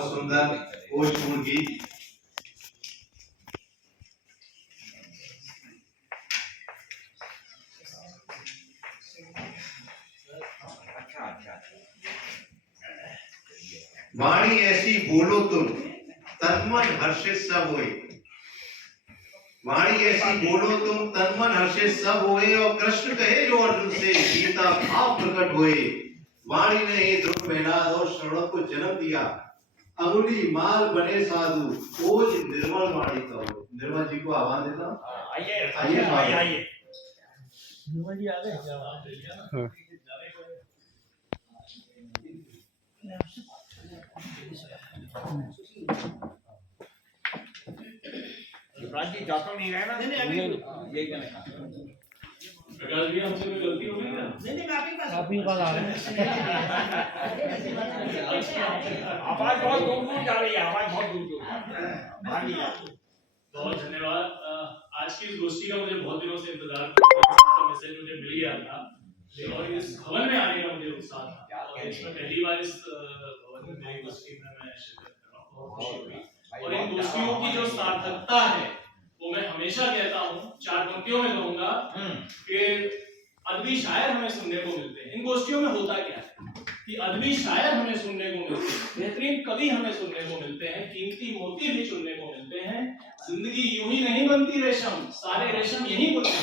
बहुत सुंदर ओजपूर्ण गीत। वाणी ऐसी बोलो तुम तन मन हर्षित सब होए। वाणी ऐसी बोलो तुम तन मन हर्षित सब होए, और कृष्ण कहे जो अर्जुन से गीता भाव प्रकट होए। वाणी ने ये ध्रुव प्रहलाद और श्रवण को जन्म दिया, अंगुली माल बने साधु ओज निर्मल वाणी कहो। निर्मल जी को आवाज देना। आइए निर्मल जी आ गए। राजी जाता नहीं रहा ना। नहीं यही कहना। प्रकाश जी हमसे कोई गलती हो गई ना? नहीं आप ही बात आ रहे हैं। आवाज बहुत दूर जा रही है, आवाज बहुत दूर। बहुत धन्यवाद। आज की इस गोष्ठी का मुझे बहुत दिनों से इंतजार था। मैसेज मुझे मिल गया था और इस भवन में आने का मुझे उत्साह था, और इसमें पहली बार इस भवन में मेरी गोष्ठी में मैं शिरकत कर रहा हूँ। बहुत खुशी हुई। और इन गोष्ठियों की जो सार्थकता है वो मैं हमेशा कहता हूँ, चार पंक्तियों में कहूंगा कि अदबी शायर हमें सुनने को मिलते हैं। इन गोष्ठियों में होता क्या है कि अदबी शायर हमें सुनने को मिलते हैं, बेहतरीन कवि हमें सुनने को मिलते हैं, कीमती मोती भी चुनने को मिलते हैं। जिंदगी यूं ही नहीं बनती रेशम, सारे रेशम यहीं बनते हैं।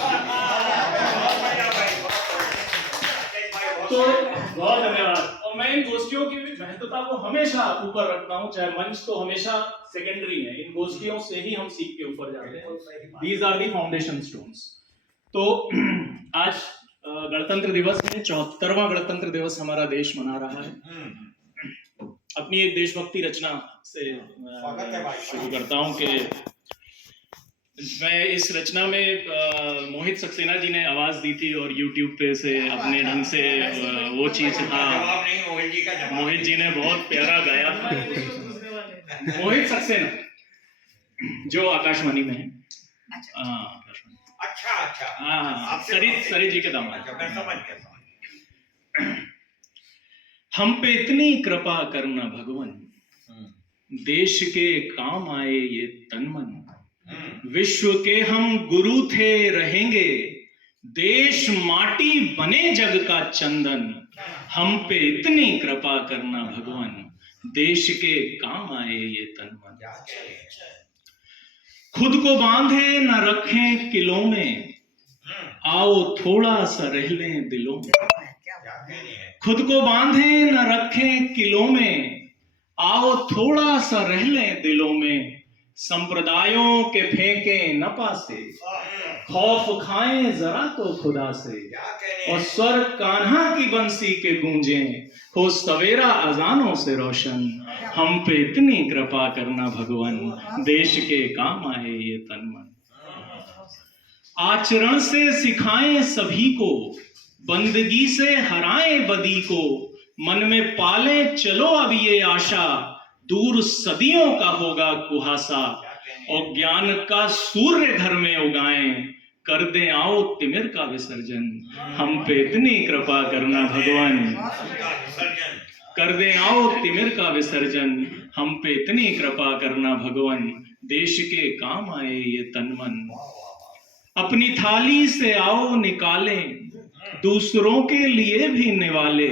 तो बहुत धन्यवाद। और मैं इन गोष्ठियों की महत्वता को हमेशा ऊपर रखता हूँ, चाहे मंच तो हमेशा सेकेंडरी है, इन गोष्ठियों से ही हम सीख के ऊपर जाते हैं। These are the foundation stones। तो आज गणतंत्र दिवस है, 74वां गणतंत्र दिवस हमारा देश मना रहा है। अपनी एक देशभक्ति रचना से शुरू करता हूँ कि मैं इस रचना में मोहित सक्सेना जी ने आवाज दी थी और YouTube पे से अपने ढंग से वो चीज, हाँ मोहित जी ने बहुत प्यारा गाया था। मोहित सक्सेना जो आकाशवाणी में है। अच्छा हाँ, सरित जी के दामाद। मैं समझ गया। हम पे इतनी कृपा करना भगवान, देश के काम आए ये तन मन। विश्व के हम गुरु थे रहेंगे, देश माटी बने जग का चंदन। हम पे इतनी कृपा करना भगवान, देश के काम आए ये तन मन। खुद को बांधे न रखें किलों में, आओ थोड़ा सा रह लें दिलों में। खुद को बांधे न रखें किलों में, आओ थोड़ा सा रह लें दिलों में। संप्रदायों के फेंके न पासे, खौफ खाएं जरा तो खुदा से। और स्वर कान्हा की बंसी के गूंजें, हो सवेरा अजानों से रोशन। हम पे इतनी कृपा करना भगवान, देश के काम आए ये तन मन। आचरण से सिखाएं सभी को, बंदगी से हराएं बदी को। मन में पालें चलो अब ये आशा, दूर सदियों का होगा कुहासा। और ज्ञान का सूर्य घर में उगाएं, कर दे आओ तिमिर का विसर्जन। हम पे इतनी कृपा करना भगवान, कर दे आओ तिमिर का विसर्जन। हम पे इतनी कृपा करना भगवान, देश के काम आए ये तन मन। अपनी थाली से आओ निकालें, दूसरों के लिए भी निवाले।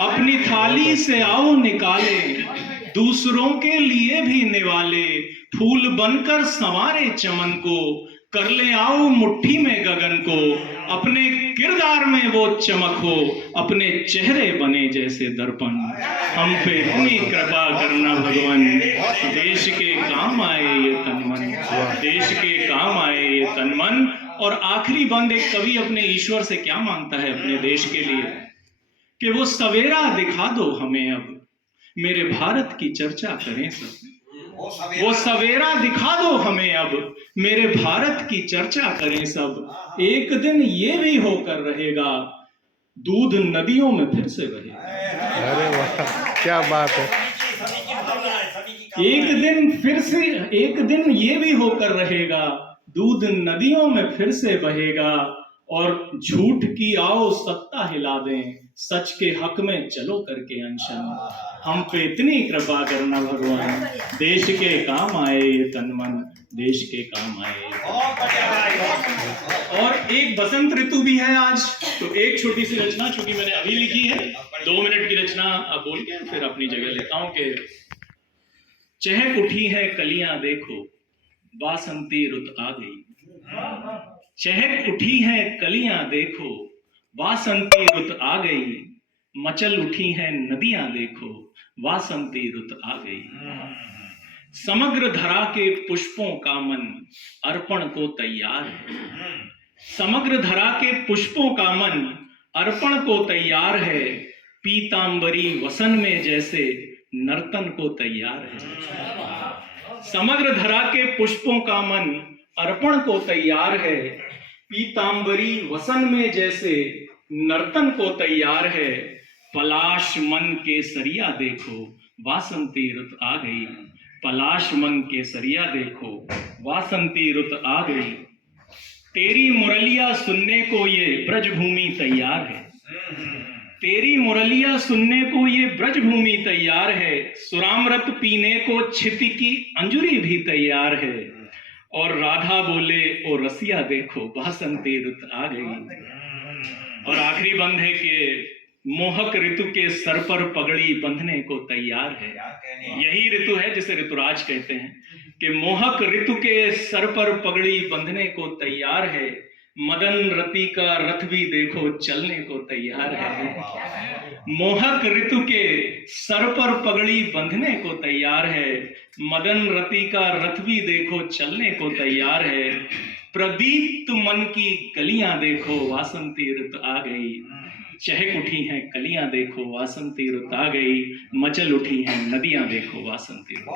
अपनी थाली से आओ निकालें, दूसरों के लिए भी निवाले। फूल बनकर संवारे चमन को, कर ले आओ मुट्ठी में गगन को। अपने किरदार में वो चमक हो, अपने चेहरे बने जैसे दर्पण। हम पे इतनी कृपा करना भगवान, देश के काम आए ये तन मन। देश के काम आए ये तन मन। और आखिरी बंद एक कवि अपने ईश्वर से क्या मांगता है अपने देश के लिए, कि वो सवेरा दिखा दो हमें अब, मेरे भारत की चर्चा करें सब। वो सवेरा दिखा दो हमें अब, मेरे भारत की चर्चा करें सब। एक दिन ये भी होकर रहेगा, दूध नदियों में फिर से बहेगा। अरे वाह क्या बात है। एक दिन ये भी होकर रहेगा, दूध नदियों में फिर से बहेगा। और झूठ की आओ सत्ता हिला दें, सच के हक में चलो करके अनशन। हम पे इतनी कृपा करना भगवान, देश के काम आए ये तन मन, देश के काम आए। बहुत बढ़िया भाई। और एक बसंत ऋतु भी है आज, तो एक छोटी सी रचना चूंकि मैंने अभी लिखी है, 2 मिनट की रचना अब बोल के फिर अपनी जगह लेता हूं कि चहक उठी है कलियां देखो, वासंती रुत आ गई। चहक उठी है कलियां देखो, वासंती रुत आ गई। मचल उठी है नदियां देखो, वासंती रुत आ गई। समग्र धरा के पुष्पों का मन अर्पण को तैयार है। समग्र धरा के पुष्पों का मन अर्पण को तैयार है। पीतांबरी वसन में जैसे नर्तन को तैयार है। समग्र धरा के पुष्पों का मन अर्पण को तैयार है। पीतांबरी वसन में जैसे नर्तन को तैयार है। पलाश मन के सरिया देखो, वासंती रुत आ गई। पलाश मन के सरिया देखो, वासंती रुत आ गई। तेरी मुरलिया सुनने को ये ब्रजभूमि तैयार है। तेरी मुरलिया सुनने को ये ब्रजभूमि तैयार है। सुरामृत पीने को छिति की अंजुरी भी तैयार है। और राधा बोले ओ रसिया देखो, वासंती रुत आ गई। और आखिरी बंद है कि मोहक ऋतु के सर पर पगड़ी बंधने को तैयार है। यही ऋतु है जिसे ऋतुराज कहते हैं कि मोहक ऋतु के सर पर पगड़ी बंधने को तैयार है। मदन रति का रथ भी देखो चलने को तैयार है। मोहक ऋतु के सर पर पगड़ी बंधने को तैयार है। मदन रति का रथ भी देखो चलने को तैयार है। प्रदीप्त मन की गलियां देखो, वासंती रुत आ गई। चहक उठी हैं कलियां देखो, वासंती रुत आ गई। मचल उठी हैं नदियां देखो, वासंती रुत।